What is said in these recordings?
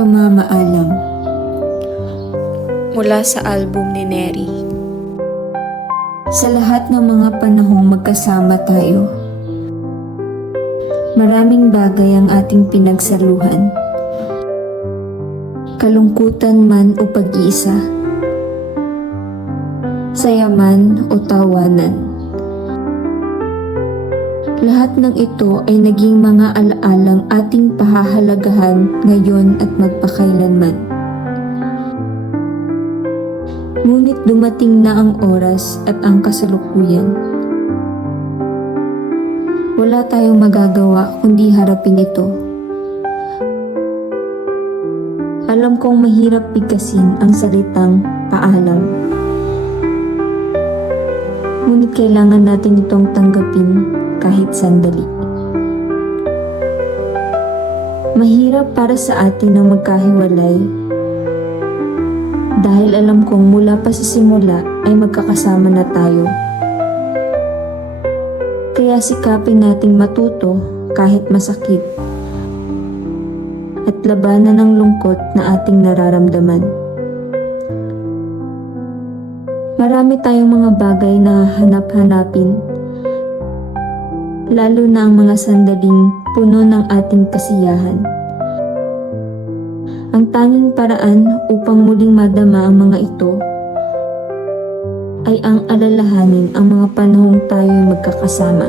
Pamamaalam mula sa album ni Neri. sa lahat ng mga panahong magkasama tayo. Maraming bagay ang ating pinagsaluhan. Kalungkutan man o pag-iisa. Saya man o tawanan. Lahat ng ito ay naging mga alaalang ating pahahalagahan ngayon at magpakailanman. Ngunit dumating na ang oras at ang kasalukuyan. Wala tayong magagawa kundi harapin ito. Alam kong mahirap bigkasin ang salitang paalam. Ngunit kailangan natin itong tanggapin kahit sandali. Mahirap para sa atin ang magkahiwalay dahil alam kong mula pa sa simula ay magkakasama na tayo. Kaya sikapin nating matuto kahit masakit at labanan ang lungkot na ating nararamdaman. Marami tayong mga bagay na hanap-hanapin, lalo na ang mga sandaling puno ng ating kasiyahan. Ang tanging paraan upang muling madama ang mga ito ay ang alalahanin ang mga panahong tayo ay magkakasama.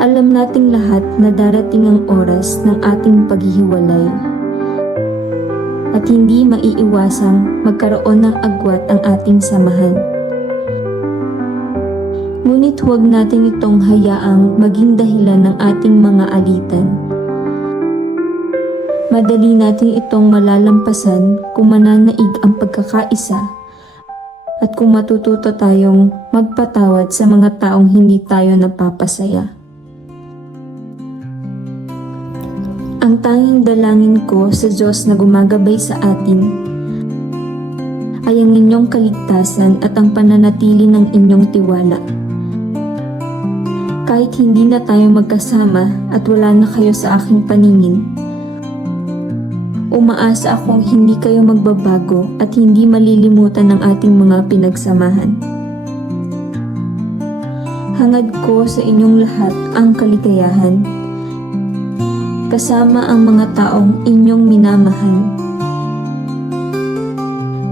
Alam nating lahat na darating ang oras ng ating paghihiwalay at hindi maiiwasang magkaroon ng agwat ang ating samahan. Ngunit huwag natin itong hayaang maging dahilan ng ating mga alitan. Madali natin itong malalampasan kung mananaig ang pagkakaisa at kung matututo tayong magpatawad sa mga taong hindi tayo napapasaya. Ang tanging dalangin ko sa Diyos na gumagabay sa atin ay ang inyong kaligtasan at ang pananatili ng inyong tiwala. Kahit hindi na tayo magkasama at wala na kayo sa aking paningin, umaasa akong hindi kayo magbabago at hindi malilimutan ng ating mga pinagsamahan. Hangad ko sa inyong lahat ang kaligayahan, kasama ang mga taong inyong minamahal.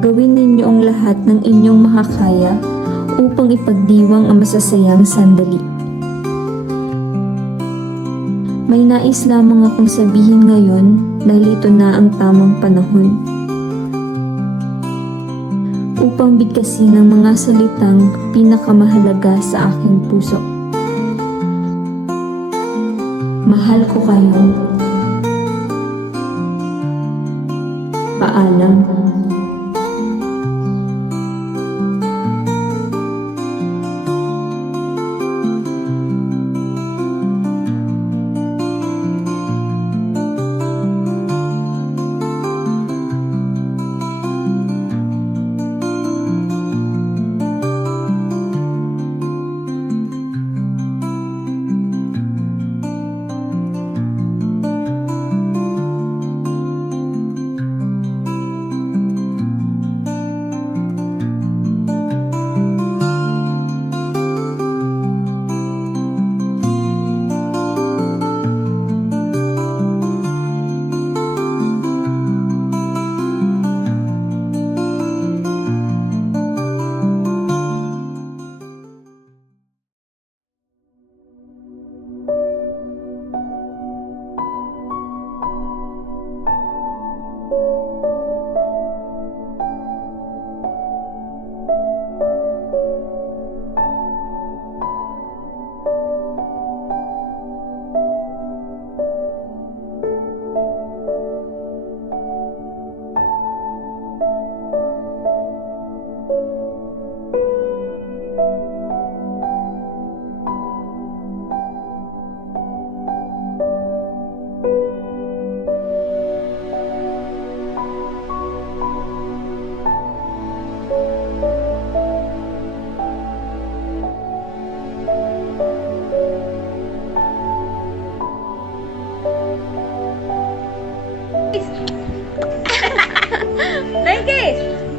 Gawin ninyo ang lahat ng inyong makakaya upang ipagdiwang ang masasayang sandali. May nais lamang akong sabihin ngayon dahil ito na ang tamang panahon upang bigkasin ang mga salitang pinakamahalaga sa aking puso. Mahal ko kayo. Paalam.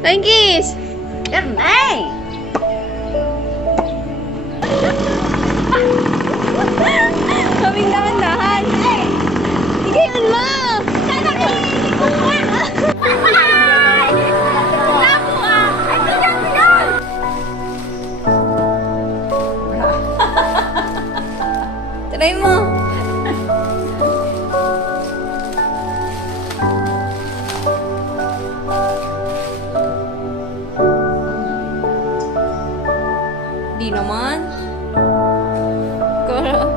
Flying kiss! Garnay! Kaming dahan-dahan! Igayon mo! Sana kinig ko ka! Labo ah! Ay, bilang! Try mo! Di naman. Kara.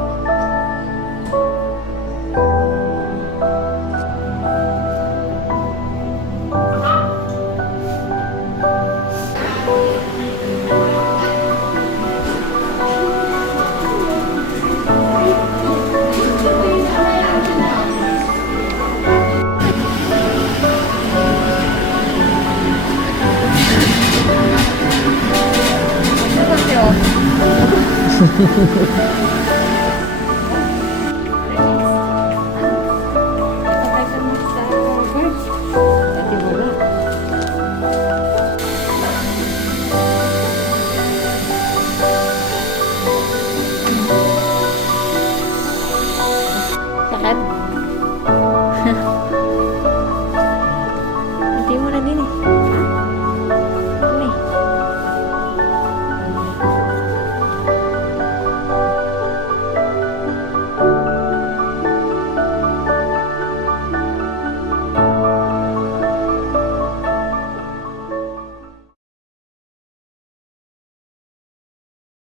Sakit? Hindi mo na din eh.